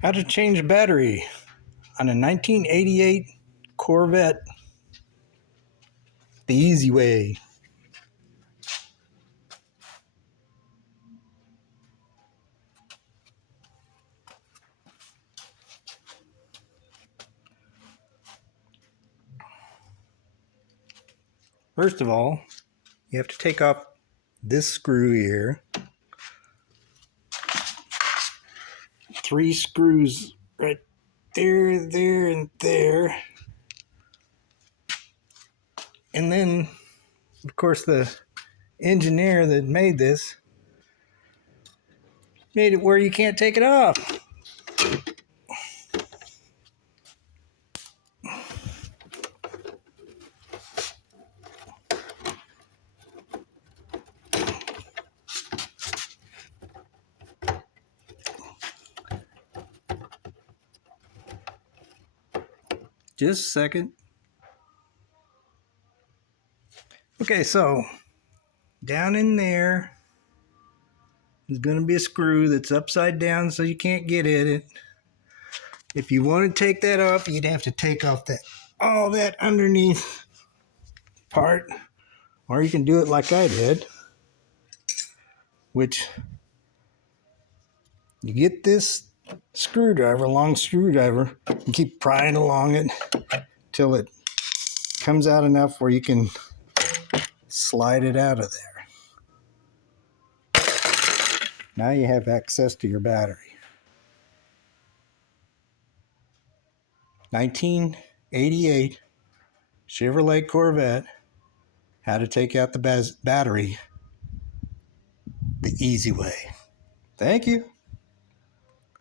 How to change battery on a 1988 Corvette the easy way. First of all, you have to take off this screw here. 3 screws right there, there, and there. And then, of course, the engineer that made this made it where you can't take it off. Just a second. Okay, so down in there is going to be a screw that's upside down so you can't get at it. If you want to take that off, you'd have to take off all that underneath part, or you can do it like I did, which you get this screwdriver, long screwdriver, and keep prying along it till it comes out enough where you can slide it out of there. Now you have access to your battery. 1988 Chevrolet Corvette. How to take out the battery the easy way. Thank you.